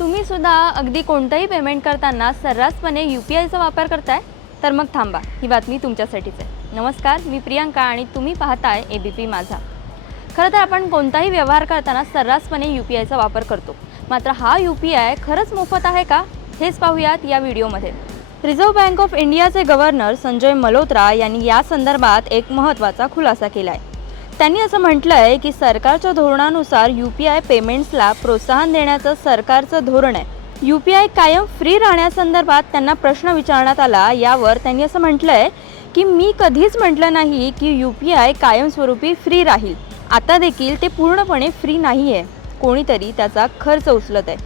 तुम्ही सुद्धा अगदी कोणतंही पेमेंट करताना सर्रासपणे UPIचा वापर करताय? तर मग थांबा, ही बातमी तुमच्यासाठीच आहे। नमस्कार, मी प्रियांका आणि तुम्ही पाहताय ABP माझा। खरं तर आपण कोणताही व्यवहार करताना सर्रासपणे UPIचा वापर करतो। मात्र हा UPI खरंच मोफत आहे का? हेच पाहूयात या व्हिडिओमध्ये। रिझर्व्ह बँक ऑफ इंडियाचे गव्हर्नर संजय मल्होत्रा यांनी या संदर्भात एक महत्त्वाचा खुलासा केला आहे। त्यांनी असं म्हटलंय की सरकारच्या धोरणानुसार UPI पेमेंट्सला प्रोत्साहन देण्याचं सरकारचं धोरण आहे। UPI कायम फ्री राहण्यासंदर्भात त्यांना प्रश्न विचारण्यात आला, यावर त्यांनी असं म्हटलंय की मी कधीच म्हटलं नाही की UPI कायमस्वरूपी फ्री राहील। आता देखील ते पूर्णपणे फ्री नाहीये, कोणीतरी त्याचा खर्च उचलत आहे,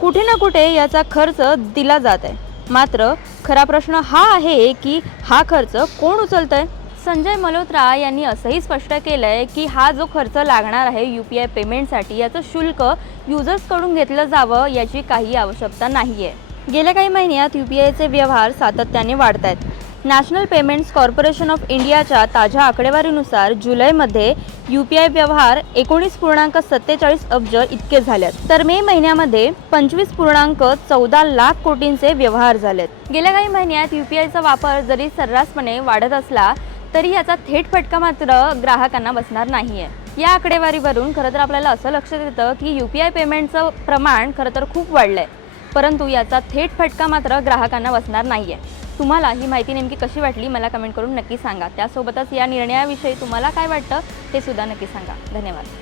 कुठे ना कुठे याचा खर्च दिला जात आहे। मात्र खरा प्रश्न हा आहे की हा खर्च कोण उचलतंय? संजय मल्होत्रा यांनी असंही स्पष्ट केलंय की हा जो खर्च लागणार आहे UPI पेमेंटसाठी, याचं शुल्क युजर्सकडून घेतलं जावं याची काही आवश्यकता नाहीये। गेल्या काही महिन्यात UPIचे व्यवहार सातत्याने वाढत आहेत। नॅशनल पेमेंट्स कॉर्पोरेशन ऑफ इंडियाच्या ताज्या आकडेवारीनुसार जुलैमध्ये UPI व्यवहार 19.47 अब्ज इतके झालेत, तर मे महिन्यामध्ये 25.14 लाख कोटींचे व्यवहार झालेत। गेल्या काही महिन्यात UPIचा वापर जरी सर्रासपणे वाढत असला तरी याचा थेट फटका मात्र ग्राहकांना बसणार नाहीये। या आकडेवारीवरून खरं तर आपल्याला असं लक्षात येतं की UPI पेमेंटचं प्रमाण खरं तर खूप वाढलंय, परंतु याचा थेट फटका मात्र ग्राहकांना बसणार नाहीये। तुम्हाला ही माहिती नेमकी कशी वाटली मला कमेंट करून नक्की सांगा। त्यासोबतच या निर्णयाविषयी तुम्हाला काय वाटतं ते सुद्धा नक्की सांगा। धन्यवाद।